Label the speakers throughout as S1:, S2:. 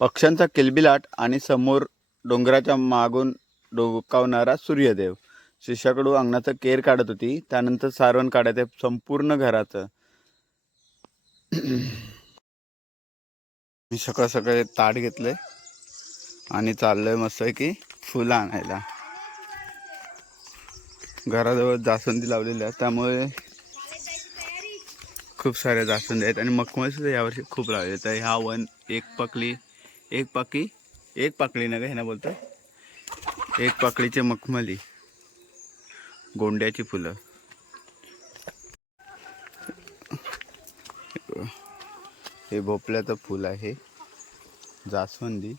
S1: पक्ष्यांचा किलबिलाट आणि समोर डोंगराच्या मागून डोकावणारा सूर्यदेव. शिष्याकडून अंगणाचं केर काढत होती. त्यानंतर सारवण काढायचं संपूर्ण घराचं. मी सकाळ सकाळी ताट घेतलंय. आणि चाललोय मस्त की फुलं आणायला. घराजवळ जास्वंदी लावलेली आहे त्यामुळे खूप साऱ्या जास्वंदी आहेत. आणि मखमल सुद्धा यावर्षी खूप लावले तर ह्या वन एक पकली एक पाकी एक पाकळी ना का ह्यानं बोलतात एक पाकळीचे मखमली. गोंड्याची फुलं. हे भोपळ्याचं फुल आहे. जास्वंदी.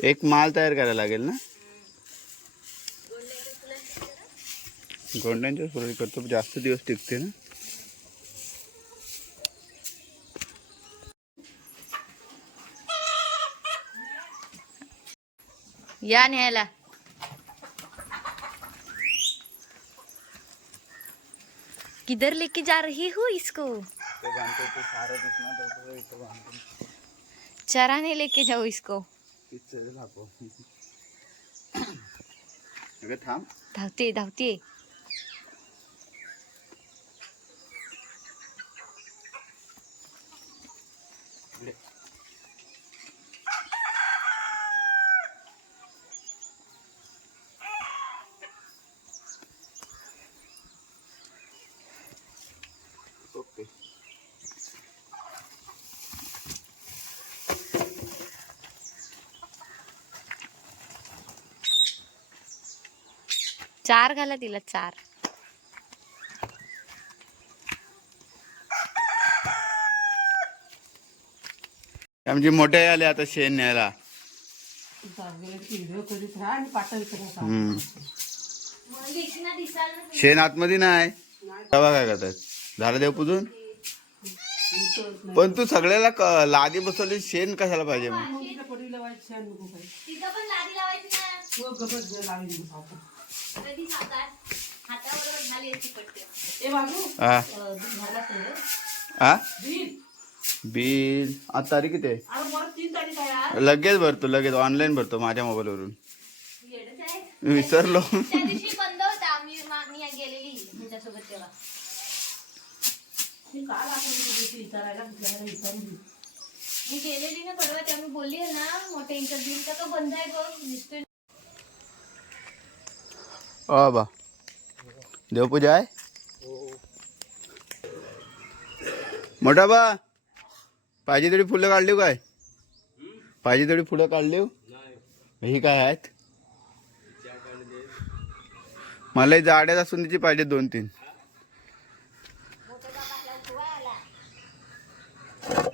S1: एक माल तयार करायला लागेल ना? गोंड्यांच्या फुलं करतो जास्त दिवस टिकते ना।
S2: या न्यायला। किधर लेके जा रही हो इसको? चराने लेके जाओ इसको।
S1: अगं थांब.
S2: धावते धावते चार घाला तिला चार.
S1: आमचे मोठे आले आता शेण न्यायला. हम्म. शेण आतमध्ये नाही. तेव्हा काय करतात? झालं देव पूजून? पण तू सगळ्याला क- लादी बसवली शेण कशाला पाहिजे मग?
S2: तिथं पण लादी लावायची ना कधी सावकाश हाताबरोबर झाली असती पटकन
S1: हा? हा बिल. आता तारीख किती आहे? लगेच भरतो लगेच. ऑनलाईन भरतो माझ्या मोबाईलवरून.
S2: येडच आहे.
S1: मी विसरलो.
S2: त्या दिवशी बंद होता. मी मा- मी गेलेली तुमच्यासोबत तेव्हा. मी गेलेली ना परवा तेव्हा मी बोलली आहे ना मोठ्या इंटरव्ह्यू का तो बंद आहे बघ दिसतोय
S1: अ बा. देवपूजा आहे? मोठा बा पाहिजे तरी फुलं काढली काय? पाहिजे तरी फुलं काढली? ही काय आहेत? मला जाड्या असून तिची पाहिजे दोन तीन.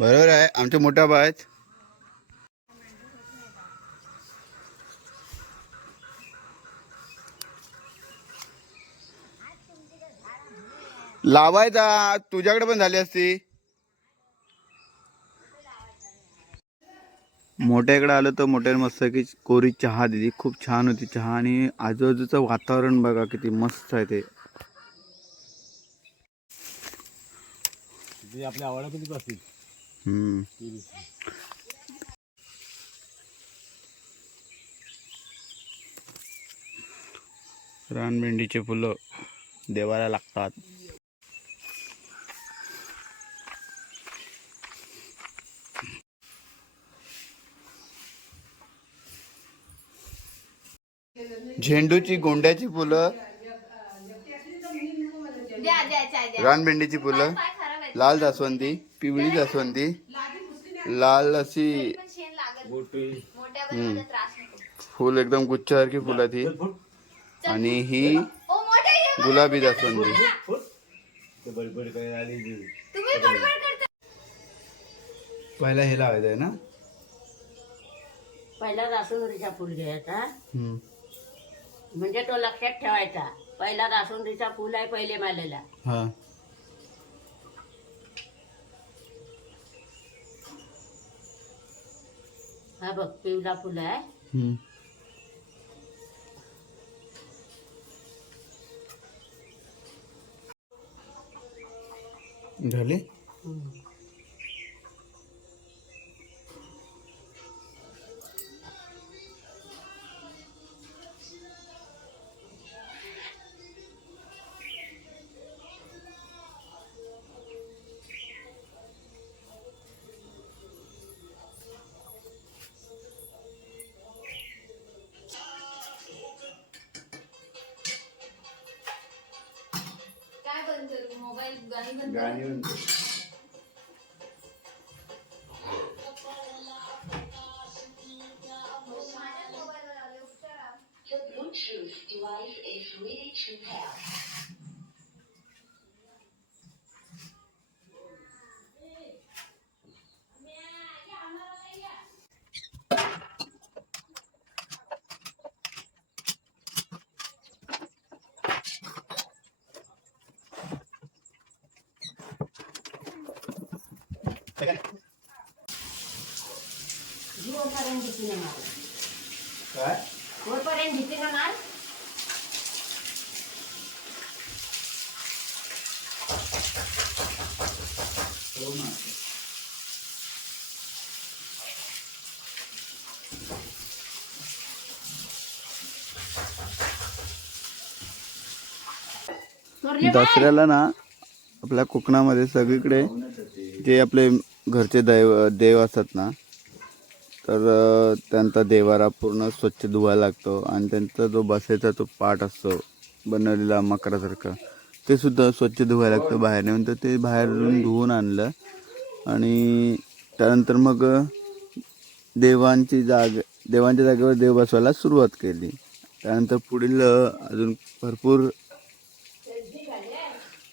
S1: बरोबर आहे आमचे मोठा बा आहेत. लावायचा तुझ्याकडे पण झाली असती. मोठ्याकडे आलं तर मोठ्याने मस्त की कोरी चहा दिली. खूप छान होती चहा आणि आजूबाजूचं वातावरण बघा किती मस्त आहे ते.
S3: आपल्या आवडा किती असतील.
S1: हम्म. रानभेंडीचे फुलं देवाला लागतात. झेंडूची गोंड्याची फुलं. रानभेंडीची फुलं. लाल जास्वंदी पिवळी जास्वंदी. लाल अशी फुल एकदम गुच्छासारखी फुलं ती आणि ही
S2: हे.
S1: गुलाबी जास्वंदी.
S2: तुम्ही बडबड करता.
S1: पहिला हे लावायचं आहे ना?
S3: पहिला रासुंदरीचा फूल घ्यायचा. म्हणजे तो लक्षात ठेवायचा. पहिला रासुंदरीचा फूल आहे पहिले मालेला.
S1: हा.
S3: हा बघ पिवला फुल आहे.
S1: हम्म. झाली?
S2: करू मोबाईल
S3: जीवपर्यंत भीतीने मार
S1: काय
S3: वरपर्यंत भीतीने मार चोरले बाय.
S1: दसऱ्याला ना आपल्या कोकणामध्ये सगळीकडे जे आपले घरचे दैव देव असतात ना तर त्यांचा देवारा पूर्ण स्वच्छ धुवायला लागतो आणि त्यांचा जो बसायचा तो पाट असतो बनवलेला मकरासारखा ते सुद्धा स्वच्छ धुवायला लागतं बाहेर. नेऊन तर ते बाहेरून धुवून आणलं आणि त्यानंतर मग देवांची जाग देवांच्या जागेवर देव बसवायला सुरुवात केली. त्यानंतर पुढील अजून भरपूर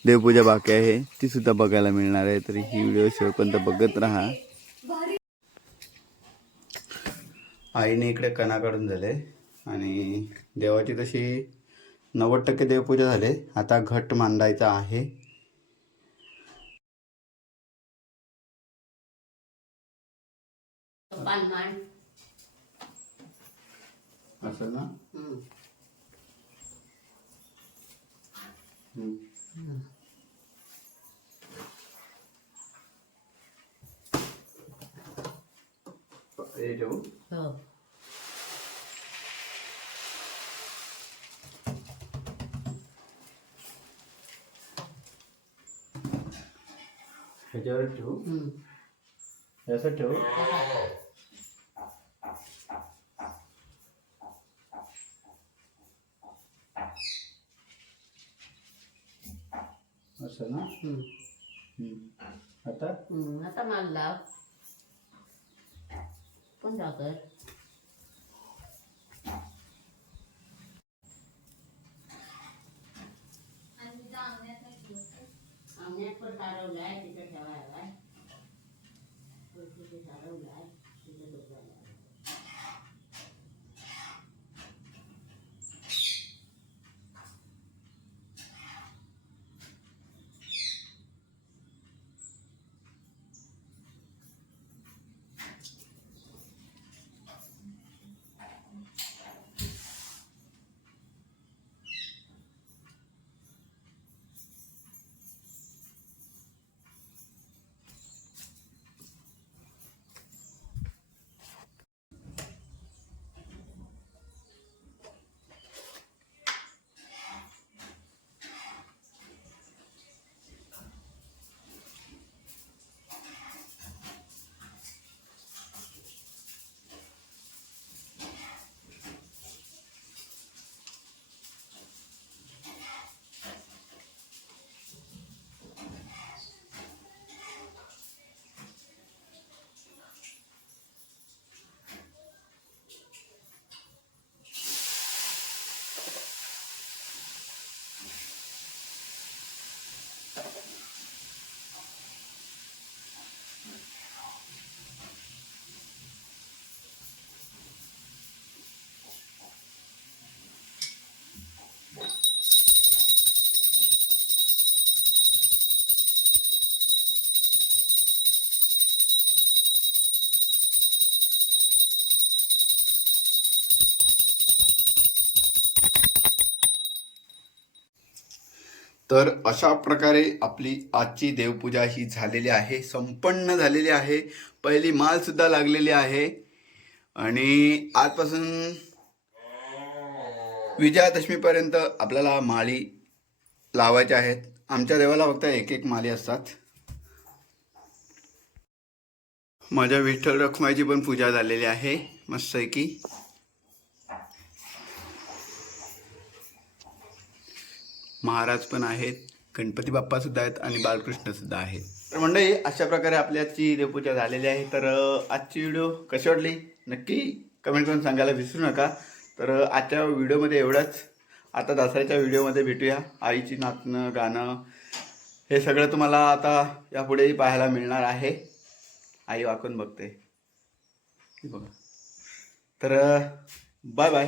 S1: देवपूजा बाकी आहे. ती सुद्धा बघायला मिळणार आहे. तरी ही व्हिडिओ शेवटपर्यंत बघत राहा. आईने इकडे कणा काढून झाले आणि देवाची तशी नव्वद टक्के देवपूजा झाले. आता घट मांडायचा आहे. असं ना?
S3: हम्म.
S1: हे ठेवू
S3: हो
S1: ह्याच्यावर ठेवू
S3: हम्म.
S1: असं ठेवू असं ना
S3: हम्म.
S1: हम्म. आता
S3: हम्म. आता पण कर
S2: आहे तिथं
S3: पण सारवलाय तिथं ठेवायला
S1: तर अशा प्रकारे आपली आजची देवपूजा ही झालेली आहे संपन्न झालेली आहे. पहिली मालसुद्धा लागलेली आहे. आणि आजपासून विजयादशमीपर्यंत आपल्याला माळी लावायच्या आहेत. आमच्या देवाला फक्त एक एक माळी असतात. माझ्या विठ्ठल रखुमाईची पण पूजा झालेली आहे मस्तपैकी आहे की महाराज पण आहेत गणपती बाप्पासुद्धा आहेत आणि बाळकृष्णसुद्धा आहेत. तर मंडळी अशा प्रकारे आपली आजची देवपूजा झालेली आहे. तर आजची व्हिडिओ कशी वाटली? नक्की कमेंट करून सांगायला विसरू नका. तर आजच्या व्हिडिओमध्ये एवढंच. आता दसऱ्याच्या व्हिडिओमध्ये भेटूया. आईची नाचणं गाणं हे सगळं तुम्हाला आता यापुढेही पाहायला मिळणार आहे. आई वाकून बघते. बघा. तर बाय बाय